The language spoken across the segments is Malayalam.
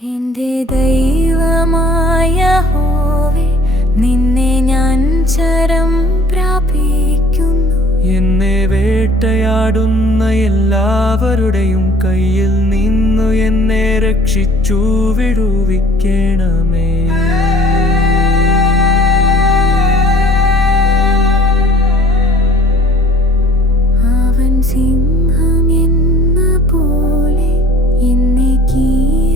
എന്റെ ദൈവമായ യഹോവേ, നിന്നെ ഞാൻ ശരണം പ്രാപിക്കുന്നു. എന്നെ വേട്ടയാടുന്ന എല്ലാവരുടെയും കയ്യിൽ നിന്നു എന്നെ രക്ഷിച്ചു വിടുവിക്കണമേ. അവൻ സിംഹം എന്ന പോലെ എന്നെ കീറിക്കളയരുതേ.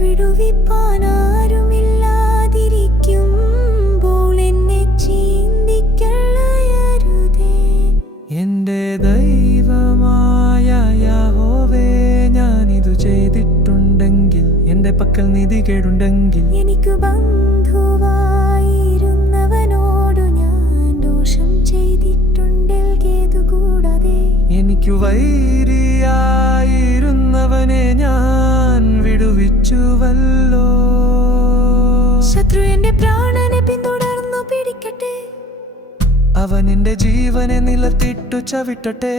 വിടുവിപ്പാൻ ആരുമില്ലാതിരിക്കുമ്പോൾ എന്നെ ചീന്തിക്കളയരുതേ. എന്റെ ദൈവമായ യഹോവേ, ഞാനിതു ചെയ്തിട്ടുണ്ടെങ്കിൽ, എന്റെ പക്കൽ നീതികേടുണ്ടെങ്കിൽ, എനിക്ക് ബന്ധുവായിരുന്നവനോടു ഞാൻ ദോഷം ചെയ്തിട്ടുണ്ടെങ്കിൽ കൂടാതെ, എനിക്കു വൈരിയായിരുന്നവനെ ഞാൻ വിടുവിച്ചുവല്ലോ. ശത്രു എന്റെ പ്രാണനെ പിന്തുടർന്നു പിടിക്കട്ടെ. അവൻ എന്റെ ജീവനെ നിലത്തിട്ടു ചവിട്ടട്ടെ.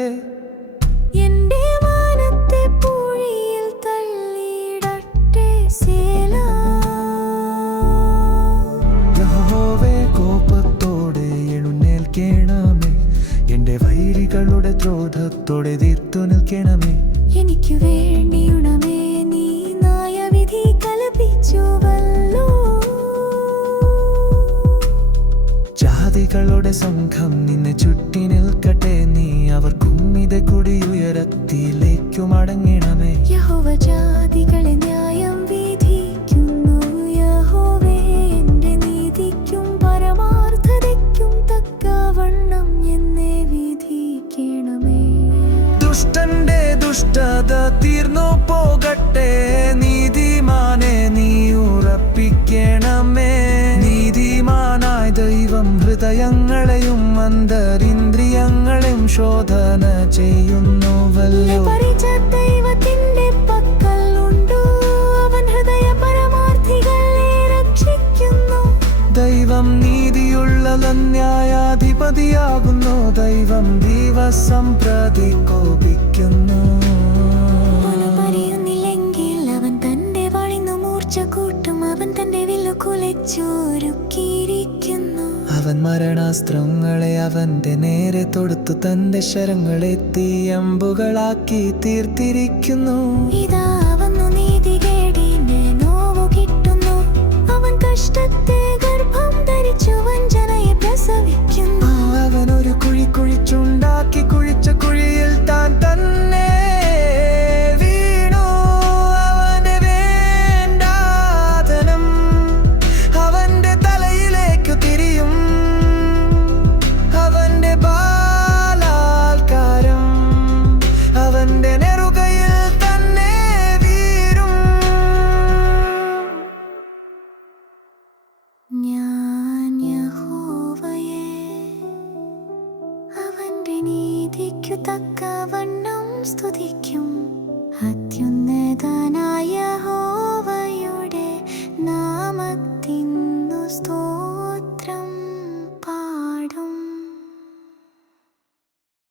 എന്റെ മാനത്തെ പൂഴിയിൽ തള്ളിയിടട്ടെ. സേലാ. യഹോവേ, കോപത്തോടെ എഴുന്നേൽക്കണമേ. എന്റെ വൈരികളുടെ ക്രോധത്തോടെ തീർത്തു നിൽക്കണമേ. എനിക്ക് വേണ്ടിയുണമേ, നീ ന്യായവിധി കൽപ്പിച്ചുവല്ലോ. ജാതികളുടെ സംഘം നിന്നെ ചുറ്റി നിൽക്കട്ടെ. നീ അവർ കുമ്മിത കുടിയുയരത്തിലേക്കു മടങ്ങണമേ. യഹോവ ജാതികളെ ന്യായം വിധിക്കുന്നു. യഹോവേ, എന്റെ നീതിക്കും പരമാർത്ഥതയ്ക്കും തക്കവണ്ണം എന്നെ വിധിക്കണമേ. ദുഷ്ടന്റെ ദുഷ്ടത തീർന്നു പോകട്ടെ. നീതിമാനെ നീ ഉറപ്പിക്കണമേ. നീതിമാനായ ദൈവം ഹൃദയങ്ങളെയും അന്തരിന്ദ്രിയങ്ങളെയും ശോധന ചെയ്യുന്നുവല്ലോ. പരിച ദൈവത്തിന്റെ പക്കലുണ്ടു. അവൻ ഹൃദയ പരമാർത്ഥികളെ രക്ഷിക്കുന്നു. ദൈവം നീതിയുള്ള ന്യായാധിപതിയാകുന്നു. ദൈവം ദിവസം പ്രതി കോപിക്കുന്നു. പറയുന്നില്ലെങ്കിൽ അവൻ തന്റെ വഴിന്നു മൂർച്ച കൂട്ടും. അവൻ തന്റെ വില്ലു കുലച്ചൊരുക്കിയിരിക്കുന്നു. അവൻ മരണാസ്ത്രങ്ങളെ അവന്റെ നേരെ തൊടുത്തു. തന്റെ ശരങ്ങളെ തീയമ്പുകളാക്കി തീർത്തിരിക്കുന്നു. ഇതാ വന്നു നീതികേടിന്റെ നോവു കിട്ടുന്നു. അവൻ കഷ്ടത്തെ ഗർഭം ധരിച്ചു വഞ്ചനയെ പ്രസവിക്കുന്നു. അവൻ ഒരു കുഴി കുഴിച്ചുണ്ടാക്കി. കുഴിച്ച കുഴിയിൽ താൻ തന്നെ വീണു. അവന് വേണ്ടാതനം അവന്റെ തലയിലേക്കു തിരിയും. അവന്റെ ബാലാൽക്കാരം അവന്റെ നെറുകയിൽ തന്നെ വീരും. ഞാൻ യഹോവയെ അവന്റെ നീതിക്കു തക്കവണ്ണം സ്തുതിക്കും. അത്യുന്നതനായ യഹോവയുടെ നാമത്തിനു സ്തോത്രം.